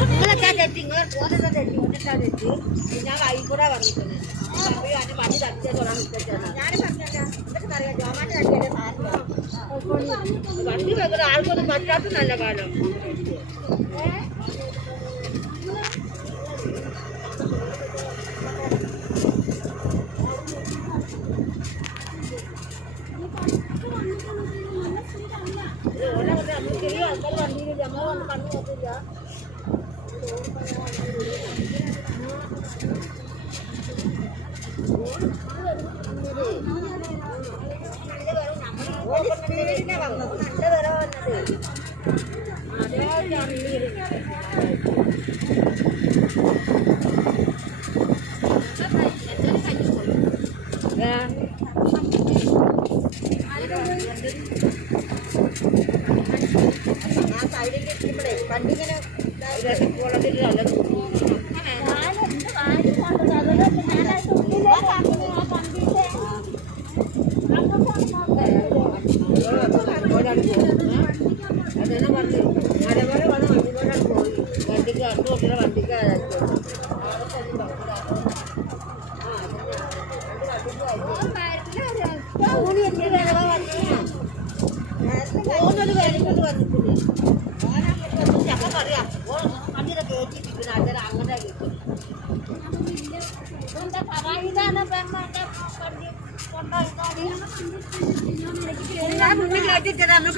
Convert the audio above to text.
നിങ്ങളെത്താ തെറ്റി നിങ്ങൾ പോകുന്നത് തെറ്റി ഒന്നെത്താ തെറ്റി ഞാൻ വൈകൂടെ വന്നിട്ടുണ്ട് അതിന് പണി തട്ടിയതാണ് ഞാൻ പറഞ്ഞില്ല എന്തൊക്കെ അറിയാം ജോമാൻ്റെ തട്ടിയല്ലേ സാറിന് വണ്ടി വെക്കുന്ന ആൾക്കൊന്നും പറ്റാത്ത നല്ല കാലം ചെറിയ ആൾക്കാർ വണ്ടിയിൽ നമ്മളൊന്നും കണ്ടു നോക്കില്ല വന്നത് നല്ല വില വന്നത് ആ സൈഡിൽ ഇരിക്കുമ്പോഴേ പണ്ടിങ്ങനെ അതെന്നെ പറഞ്ഞു അതേപോലെ വന്ന് വണ്ടിക്കോടാണ് പോയി വണ്ടിക്ക് അടുത്ത് നോക്കിയ വണ്ടിക്ക് ഓനൊരു വേലക്കൊണ്ട് വന്നിട്ടില്ലേ ചക്ക പറയാം വണ്ടിയുടെ കയറ്റിട്ടിരിക്കുന്ന ആൾക്കാർ അങ്ങനെ കിട്ടും മുന്നിൽ കയറ്റിട്ടതാണ്